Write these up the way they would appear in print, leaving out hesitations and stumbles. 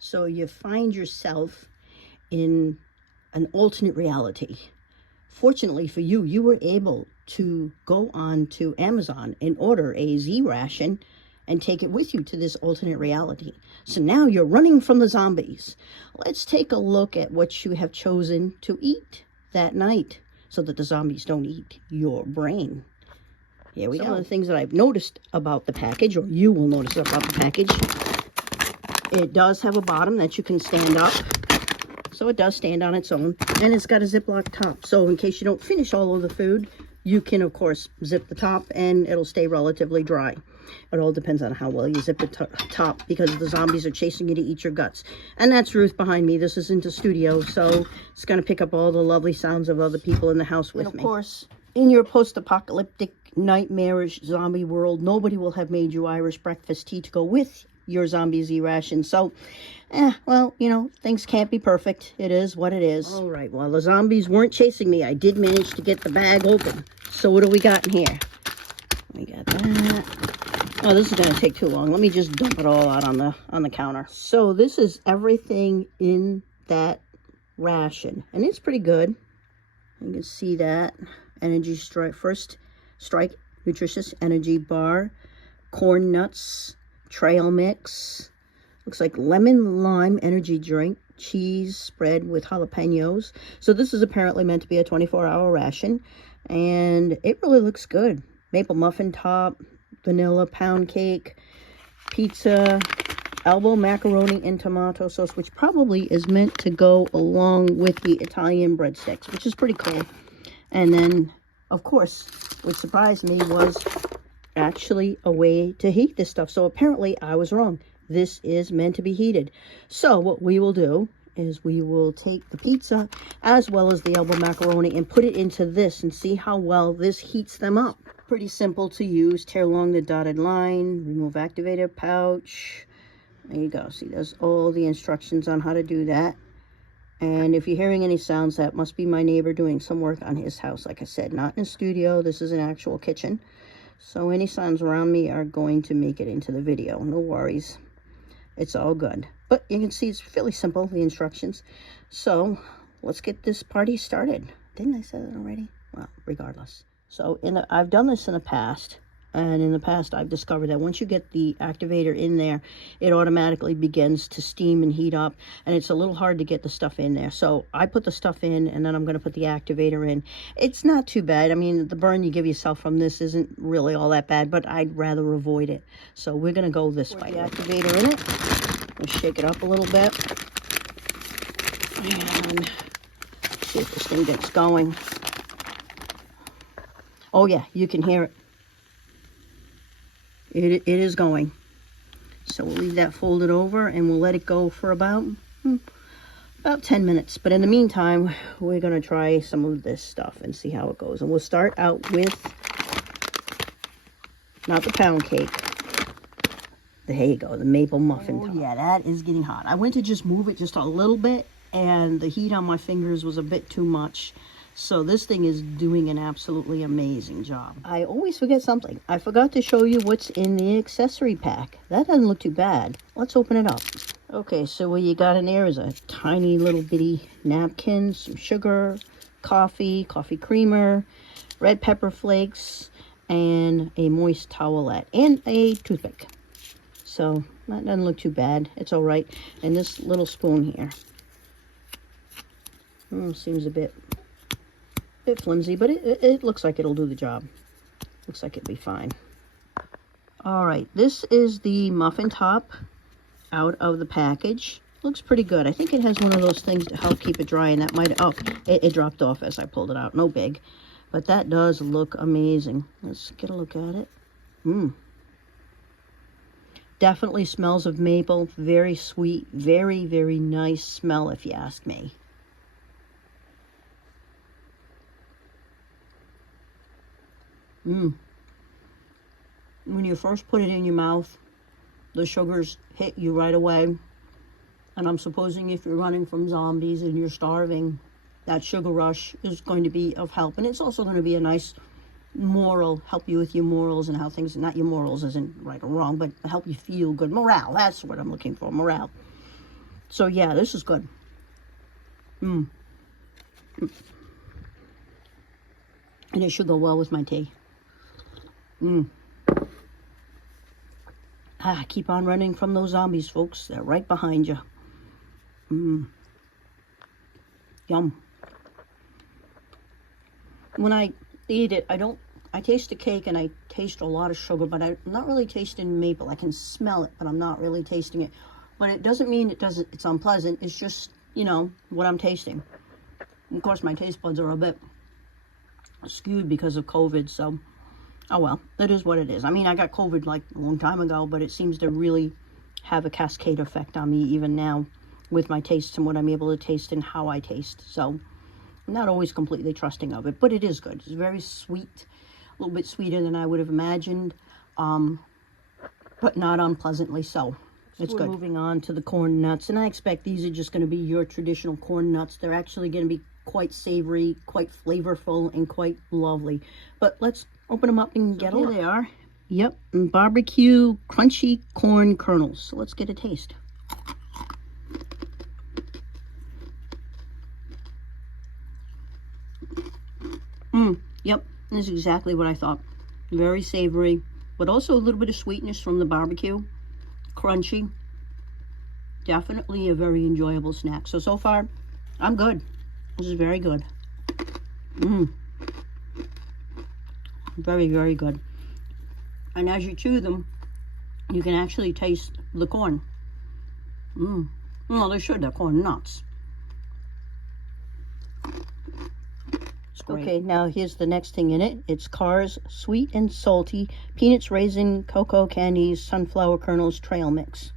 So you find yourself in an alternate reality. Fortunately for you, you were able to go on to Amazon and order a Z-Ration and take it with you to this alternate reality. So now you're running from the zombies. Let's take a look at what you have chosen to eat that night so that the zombies don't eat your brain. Here we go. Some of the things that I've noticed about the package, or you will notice about the package, it does have a bottom that you can stand up. So it does stand on its own, and it's got a Ziploc top. So in case you don't finish all of the food, you can, of course, zip the top, and it'll stay relatively dry. It all depends on how well you zip the top, because the zombies are chasing you to eat your guts. And that's Ruth behind me. This isn't a studio, so it's going to pick up all the lovely sounds of other people in the house with me. And of course, in your post-apocalyptic, nightmarish zombie world, nobody will have made you Irish breakfast tea to go with your zombie Z-Ration. So, well, you know, things can't be perfect. It is what it is. All right, while the zombies weren't chasing me, I did manage to get the bag open. So what do we got in here? We got that. Oh, this is going to take too long. Let me just dump it all out on the counter. So this is everything in that ration, and it's pretty good. You can see that. Energy Strike, First Strike Nutritious Energy Bar, corn nuts, trail mix, looks like lemon lime energy drink, cheese spread with jalapenos. So this is apparently meant to be a 24-hour ration, and it really looks good. Maple muffin top, vanilla pound cake, pizza, elbow macaroni and tomato sauce, which probably is meant to go along with the Italian breadsticks, which is pretty cool. And then, of course, what surprised me was actually a way to heat this stuff. So apparently I was wrong. This is meant to be heated. So what we will do is we will take the pizza as well as the elbow macaroni and put it into this and see how well this heats them up. Pretty simple to use. Tear along the dotted line, remove activator pouch. There you go. See, there's all the instructions on how to do that. And if you're hearing any sounds, that must be my neighbor doing some work on his house. Like I said, not in a studio. This is an actual kitchen. So any sounds around me are going to make it into the video. No worries. It's all good. But you can see it's fairly simple, the instructions. So let's get this party started. Didn't I say that already? Well, regardless. So I've done this in the past. And in the past, I've discovered that once you get the activator in there, it automatically begins to steam and heat up. And it's a little hard to get the stuff in there. So I put the stuff in, and then I'm going to put the activator in. It's not too bad. I mean, the burn you give yourself from this isn't really all that bad, but I'd rather avoid it. So we're going to go this way. The activator in it. We'll shake it up a little bit. And see if this thing gets going. Oh, yeah, you can hear it. It is going. So we'll leave that folded over and we'll let it go for about 10 minutes. But in the meantime, we're going to try some of this stuff and see how it goes. And we'll start out with, not the pound cake. There you go, the maple muffin top. Yeah, that is getting hot. I went to just move it just a little bit, and the heat on my fingers was a bit too much. So this thing is doing an absolutely amazing job. I always forget something. I forgot to show you what's in the accessory pack. That doesn't look too bad. Let's open it up. Okay, so what you got in there is a tiny little bitty napkin, some sugar, coffee creamer, red pepper flakes, and a moist towelette, and a toothpick. So that doesn't look too bad. It's all right. And this little spoon here. Seems a bit flimsy, but it looks like it'll do the job. Looks like it'll be fine. All right, this is the muffin top out of the package. Looks pretty good. I think it has one of those things to help keep it dry, and that might, it dropped off as I pulled it out. No big, but that does look amazing. Let's get a look at it. Definitely smells of maple. Very sweet, very, very nice smell, if you ask me. When you first put it in your mouth, the sugars hit you right away. And I'm supposing if you're running from zombies and you're starving, that sugar rush is going to be of help. And it's also going to be a nice moral, help you with your morals and how things, not your morals isn't right or wrong, but help you feel good. Morale, that's what I'm looking for, morale. So yeah, this is good. And it should go well with my tea. Keep on running from those zombies, folks. They're right behind you. Yum. When I eat it, I taste the cake and I taste a lot of sugar, but I'm not really tasting maple. I can smell it, but I'm not really tasting it. But it doesn't mean it's unpleasant. It's just, you know, what I'm tasting. Of course, my taste buds are a bit skewed because of COVID, so oh well, that is what it is. I mean, I got COVID like a long time ago, but it seems to really have a cascade effect on me even now with my tastes and what I'm able to taste and how I taste. So I'm not always completely trusting of it, but it is good. It's very sweet, a little bit sweeter than I would have imagined, but not unpleasantly so. It's good. Moving on to the corn nuts, and I expect these are just going to be your traditional corn nuts. They're actually going to be quite savory, quite flavorful, and quite lovely. But let's open them up and get a look. Here they are. Yep, barbecue crunchy corn kernels. So let's get a taste. Yep, this is exactly what I thought. Very savory, but also a little bit of sweetness from the barbecue. Crunchy. Definitely a very enjoyable snack. So far, I'm good. This is very good. Very, very good. And as you chew them, you can actually taste the corn. Well, they should. They're corn nuts. Okay, now here's the next thing in it. It's Carr's Sweet and Salty Peanuts, Raisin, Cocoa Candies, Sunflower Kernels Trail Mix.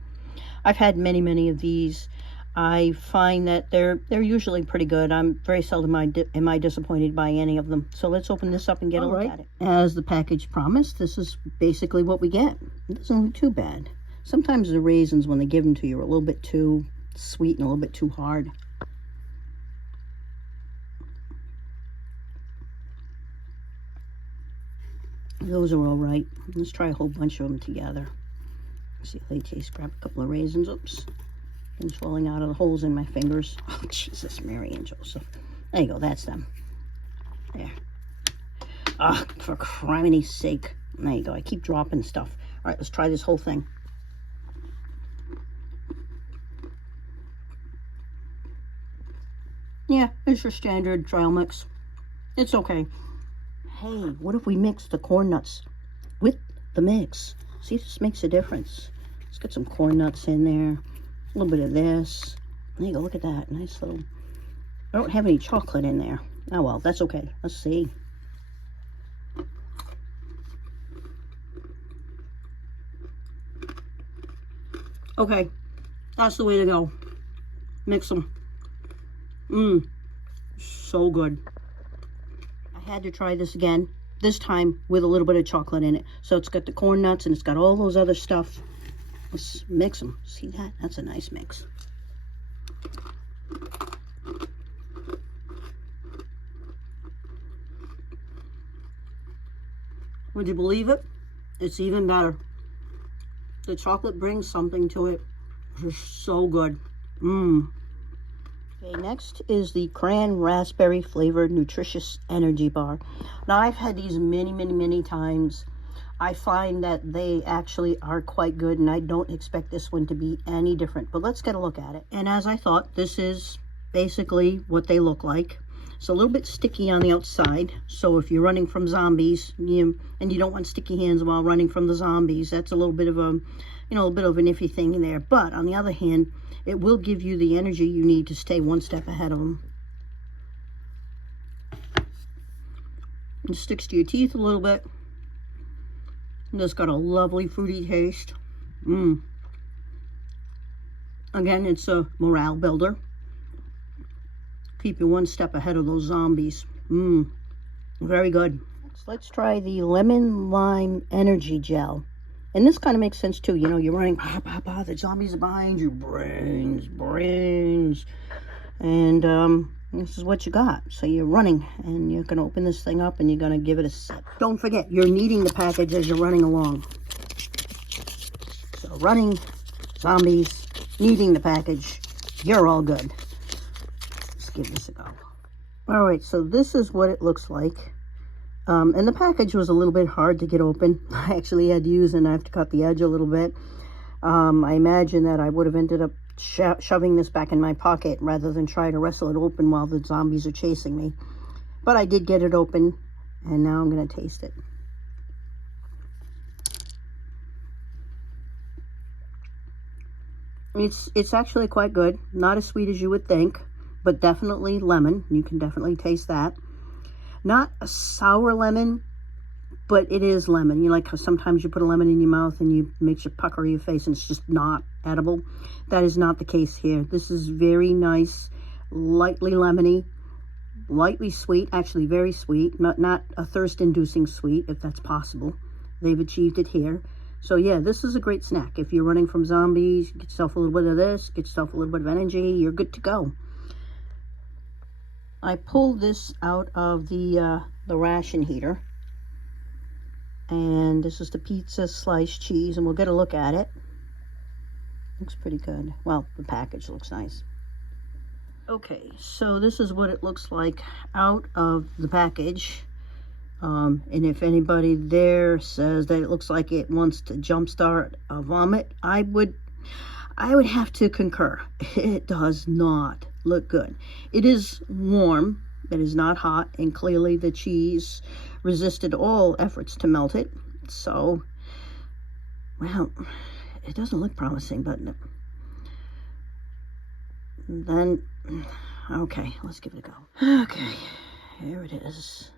I've had many of these. I find that they're usually pretty good. I'm very seldom am I disappointed by any of them. So let's open this up and get a look at it. As the package promised, this is basically what we get. It doesn't look too bad. Sometimes the raisins, when they give them to you, are a little bit too sweet and a little bit too hard. Those are all right. Let's try a whole bunch of them together. See how they taste. Grab a couple of raisins. Oops. Things falling out of the holes in my fingers. Oh, Jesus, Mary and Joseph. There you go. That's them. There. Ah, for criminy sake. There you go. I keep dropping stuff. All right, let's try this whole thing. Yeah, it's your standard trail mix. It's okay. Hey, what if we mix the corn nuts with the mix? See, this makes a difference. Let's get some corn nuts in there. A little bit of this. There you go, look at that. Nice little... I don't have any chocolate in there. Oh, well, that's okay. Let's see. Okay, that's the way to go. Mix them. So good. I had to try this again, this time with a little bit of chocolate in it. So it's got the corn nuts and it's got all those other stuff. Let's mix them. See that? That's a nice mix. Would you believe it? It's even better. The chocolate brings something to it. It's so good. Okay, next is the cran raspberry flavored nutritious energy bar. Now, I've had these many times. I find that they actually are quite good, and I don't expect this one to be any different. But let's get a look at it. And as I thought, this is basically what they look like. It's a little bit sticky on the outside, so if you're running from zombies, and you don't want sticky hands while running from the zombies, that's a little bit of a, a bit of an iffy thing there. But on the other hand, it will give you the energy you need to stay one step ahead of them. It sticks to your teeth a little bit. And it's got a lovely fruity taste. Again, it's a morale builder. Keep you one step ahead of those zombies. Very good. Let's try the lemon lime energy gel. And this kind of makes sense too. You're running, the zombies are behind you. Brains. And this is what you got. So you're running, and you're going to open this thing up, and you're going to give it a sip. Don't forget, you're kneading the package as you're running along. So running, zombies, kneading the package. You're all good. Let's give this a go. All right, so this is what it looks like. And the package was a little bit hard to get open. I actually had to use a knife to cut the edge a little bit. I imagine that I would have ended up shoving this back in my pocket rather than try to wrestle it open while the zombies are chasing me. But I did get it open, and now I'm going to taste it. It's actually quite good. Not as sweet as you would think, but definitely lemon. You can definitely taste that. Not a sour lemon, but it is lemon. You know, like how sometimes you put a lemon in your mouth and you makes you pucker your face and it's just not edible. That is not the case here. This is very nice, lightly lemony, lightly sweet, actually very sweet, not a thirst-inducing sweet, if that's possible. They've achieved it here. So yeah, this is a great snack. If you're running from zombies, get yourself a little bit of this, get yourself a little bit of energy, you're good to go. I pulled this out of the ration heater. And this is the pizza sliced cheese, and we'll get a look at it. Looks pretty good. Well, the package looks nice. Okay, so this is what it looks like out of the package. And if anybody there says that it looks like it wants to jumpstart a vomit, I would have to concur. It does not look good. It is warm, it is not hot, and clearly the cheese resisted all efforts to melt it. So, well, it doesn't look promising, but then, okay, let's give it a go. Okay, here it is.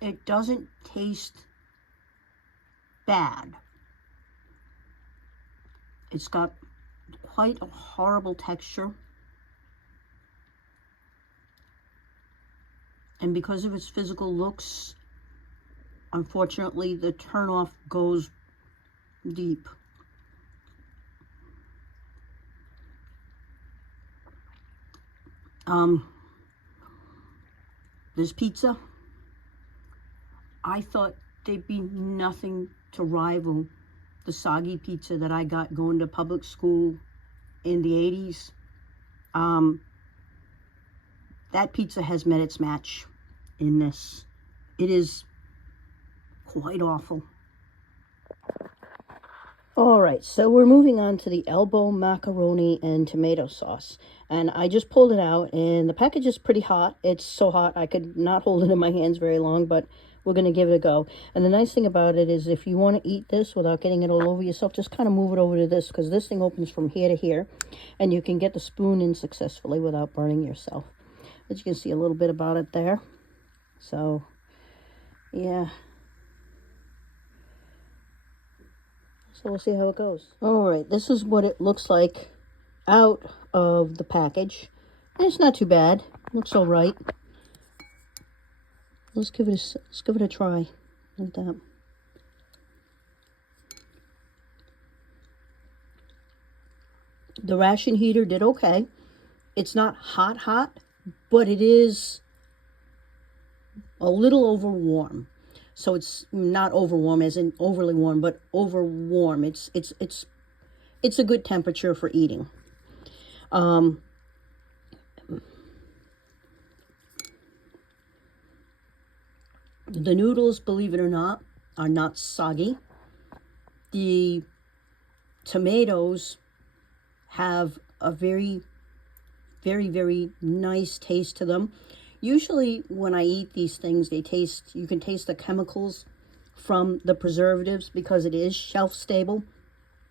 It doesn't taste bad. It's got quite a horrible texture. And because of its physical looks, unfortunately, the turnoff goes deep. This pizza, I thought there'd be nothing to rival the soggy pizza that I got going to public school in the 80s. That pizza has met its match in this. It is quite awful. All right, so we're moving on to the elbow macaroni and tomato sauce. And I just pulled it out, and the package is pretty hot. It's so hot I could not hold it in my hands very long, but we're going to give it a go. And the nice thing about it is if you want to eat this without getting it all over yourself, just kind of move it over to this, because this thing opens from here to here, and you can get the spoon in successfully without burning yourself. As you can see a little bit about it there. So, yeah. So we'll see how it goes. All right, this is what it looks like out of the package. And it's not too bad. Looks all right. Let's give it a try. Like that. The ration heater did okay. It's not hot, but it is a little over warm. So it's not over warm as in overly warm, but over warm. It's a good temperature for eating. The noodles, believe it or not, are not soggy. The tomatoes have a very, very, very nice taste to them. Usually when I eat these things, you can taste the chemicals from the preservatives because it is shelf stable.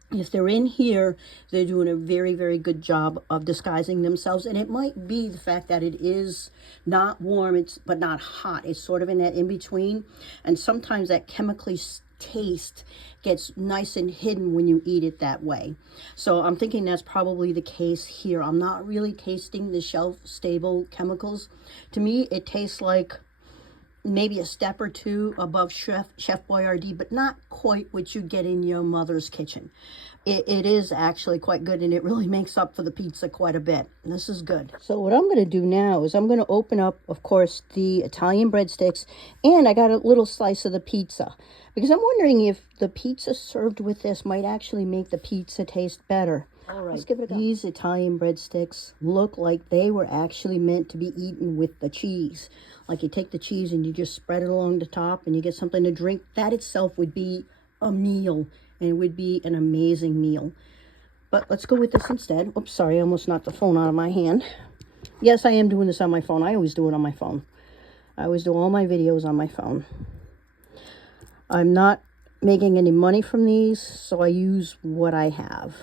If they're in here, they're doing a very, very good job of disguising themselves. And it might be the fact that it is not warm, but not hot. It's sort of in that in-between. And sometimes that chemically taste gets nice and hidden when you eat it that way. So I'm thinking that's probably the case here. I'm not really tasting the shelf-stable chemicals. To me, it tastes like maybe a step or two above Chef Boyardee, but not quite what you get in your mother's kitchen. It is actually quite good, and it really makes up for the pizza quite a bit. This is good. So what I'm going to do now is I'm going to open up, of course, the Italian breadsticks, and I got a little slice of the pizza, because I'm wondering if the pizza served with this might actually make the pizza taste better. All right, let's give it a go. These Italian breadsticks look like they were actually meant to be eaten with the cheese. Like you take the cheese and you just spread it along the top and you get something to drink. That itself would be a meal, and it would be an amazing meal. But let's go with this instead. Oops, sorry, I almost knocked the phone out of my hand. Yes, I am doing this on my phone. I always do it on my phone. I always do all my videos on my phone. I'm not making any money from these, so I use what I have.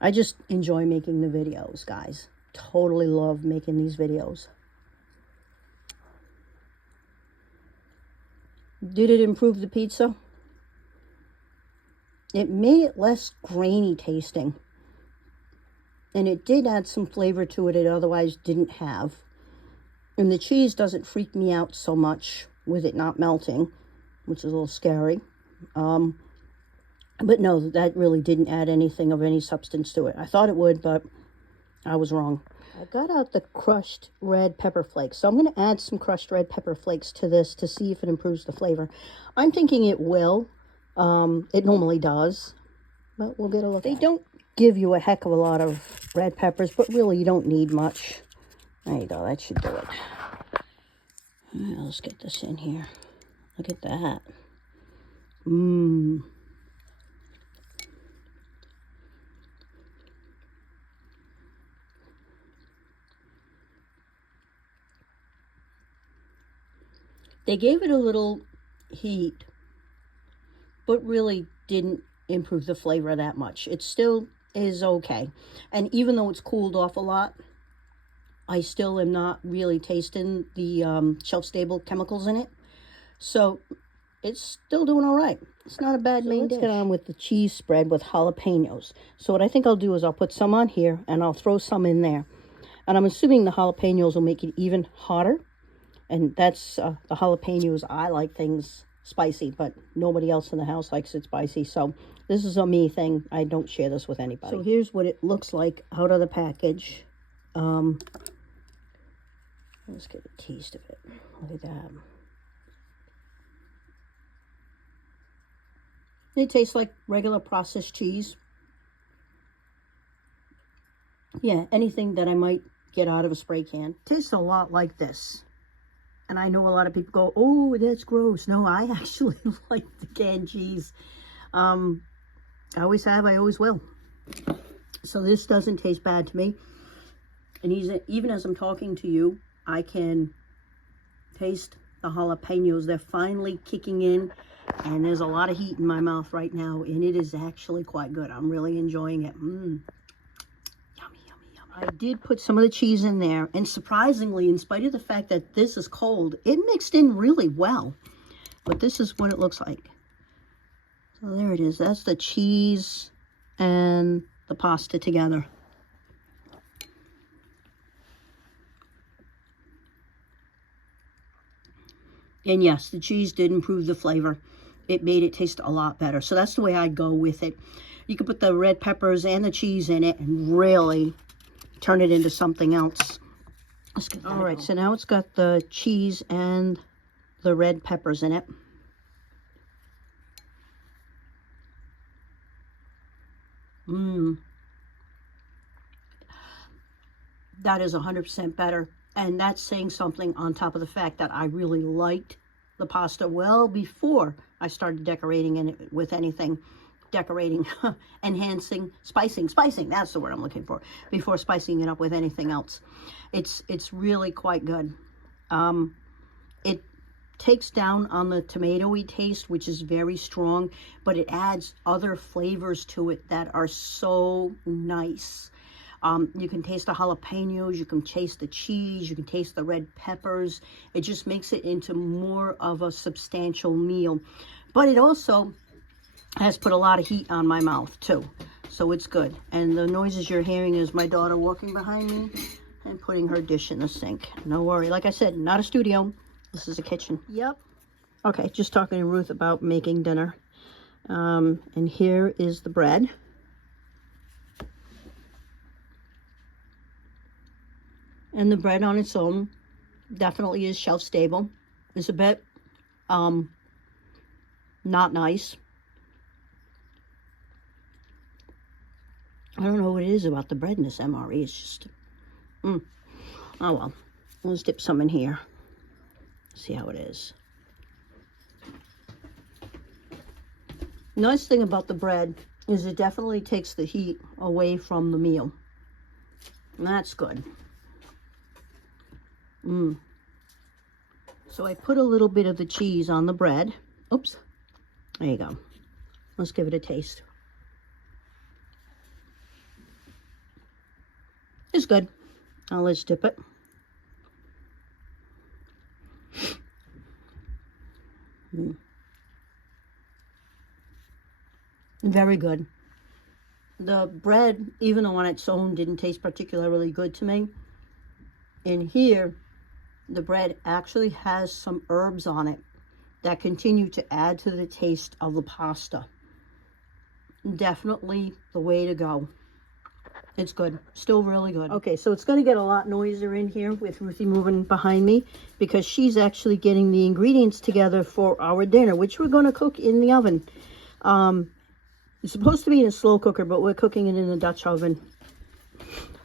I just enjoy making the videos, guys. Totally love making these videos. Did it improve the pizza? It made it less grainy tasting. And it did add some flavor to it otherwise didn't have. And the cheese doesn't freak me out so much with it not melting, which is a little scary. But no, that really didn't add anything of any substance to it. I thought it would, but I was wrong. I got out the crushed red pepper flakes. So I'm going to add some crushed red pepper flakes to this to see if it improves the flavor. I'm thinking it will. It normally does. But we'll get a look. They don't give you a heck of a lot of red peppers, but really you don't need much. There you go. That should do it. All right, let's get this in here. Look at that. Mmm. They gave it a little heat, but really didn't improve the flavor that much. It still is okay. And even though it's cooled off a lot, I still am not really tasting the shelf-stable chemicals in it. So it's still doing all right. It's not a bad main dish. Let's get on with the cheese spread with jalapenos. So what I think I'll do is I'll put some on here and I'll throw some in there. And I'm assuming the jalapenos will make it even hotter. And that's the jalapenos. I like things spicy, but nobody else in the house likes it spicy. So this is a me thing. I don't share this with anybody. So here's what it looks like out of the package. Let's get a taste of it. Look at that. It tastes like regular processed cheese. Yeah, anything that I might get out of a spray can. Tastes a lot like this. And I know a lot of people go, oh, that's gross. No, I actually like the canned cheese. I always have, I always will. So this doesn't taste bad to me. And even as I'm talking to you, I can taste the jalapenos. They're finally kicking in. And there's a lot of heat in my mouth right now. And it is actually quite good. I'm really enjoying it. I did put some of the cheese in there, and surprisingly, in spite of the fact that this is cold, it mixed in really well. But this is what it looks like. So there it is. That's the cheese and the pasta together. And yes, the cheese did improve the flavor. It made it taste a lot better. So that's the way I'd go with it. You could put the red peppers and the cheese in it and really turn it into something else. All right, so now it's got the cheese and the red peppers in it. That is 100% better. And that's saying something on top of the fact that I really liked the pasta well before I started decorating it with anything. Decorating, enhancing, spicing, that's the word I'm looking for, before spicing it up with anything else. It's really quite good. It takes down on the tomatoey taste, which is very strong, but it adds other flavors to it that are so nice. You can taste the jalapenos, you can taste the cheese, you can taste the red peppers. It just makes it into more of a substantial meal. But it also has put a lot of heat on my mouth too, so it's good. And the noises you're hearing is my daughter walking behind me and putting her dish in the sink. No worry, like I said, not a studio, This is a kitchen. Yep. Okay, just talking to Ruth about making dinner. And here is the bread. And the bread on its own definitely is shelf stable. It's a bit not nice. I don't know what it is about the bread in this MRE. It's just, oh well. Let's dip some in here. See how it is. Nice thing about the bread is it definitely takes the heat away from the meal. And that's good. So I put a little bit of the cheese on the bread. Oops. There you go. Let's give it a taste. It's good. Now let's dip it. Very good. The bread, even though on its own didn't taste particularly good to me, in here, the bread actually has some herbs on it that continue to add to the taste of the pasta. Definitely the way to go. It's good. Still really good. Okay, so it's going to get a lot noisier in here with Ruthie moving behind me because she's actually getting the ingredients together for our dinner, which we're going to cook in the oven. It's supposed to be in a slow cooker, but we're cooking it in a Dutch oven.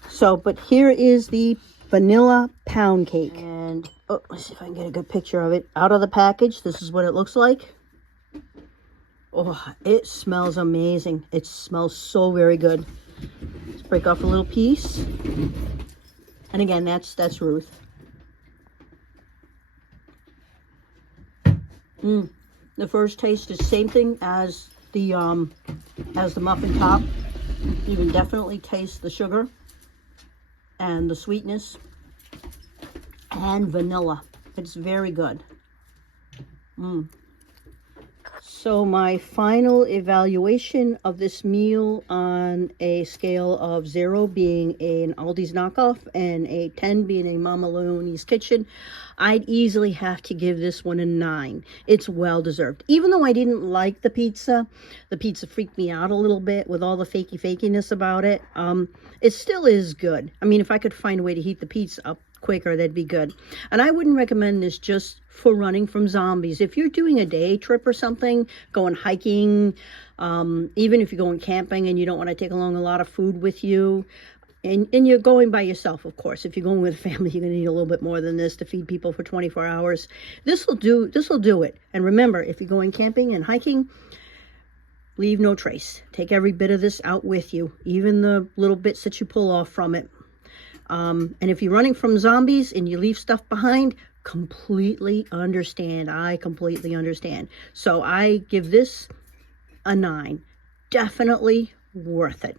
So, but here is the vanilla pound cake. And, oh, let's see if I can get a good picture of it. Out of the package, this is what it looks like. Oh, it smells amazing. It smells so very good. Let's break off a little piece. And again, that's Ruth. The first taste is the same thing as the muffin top. You can definitely taste the sugar and the sweetness and vanilla. It's very good. So my final evaluation of this meal on a scale of 0 being an Aldi's knockoff and a 10 being a Mama Leone's Kitchen, I'd easily have to give this one a 9. It's well deserved. Even though I didn't like the pizza freaked me out a little bit with all the fakiness about it. It still is good. I mean, if I could find a way to heat the pizza up quicker, that'd be good. And I wouldn't recommend this just for running from zombies. If you're doing a day trip or something, going hiking, even if you're going camping and you don't want to take along a lot of food with you, and you're going by yourself, of course. If you're going with a family, you're going to need a little bit more than this to feed people for 24 hours. This will do it. And remember, if you're going camping and hiking, leave no trace. Take every bit of this out with you, even the little bits that you pull off from it. And if you're running from zombies and you leave stuff behind, completely understand. I completely understand. So I give this a 9. Definitely worth it.